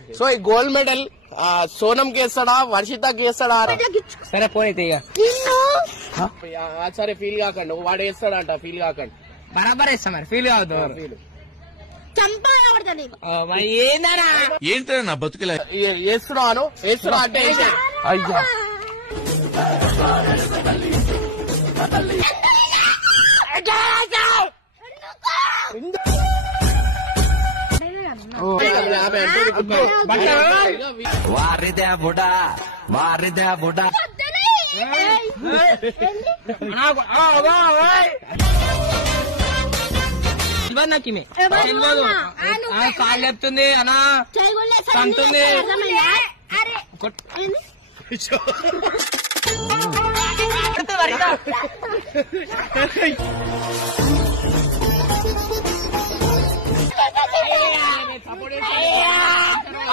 So ఈ gold medal Sonam కేస్తాడా Varshita కేస్తాడా? సరే పోయితే ఇక సరే ఫీల్ కాకండి, వాడు వేస్తాడంట, ఫీల్ కాకండి. బరాబర్ వేస్తా మరి, ఫీల్ కావద్దు. మరి ఏందరా ఏంటో నా బతుకులే వేస్తున్నాను వేస్తున్నా అంటే అయ్యా వారిదేవుడా వారిదేవుడా నాకు కాళ్ళు చెప్తుంది అనా సంతుంది.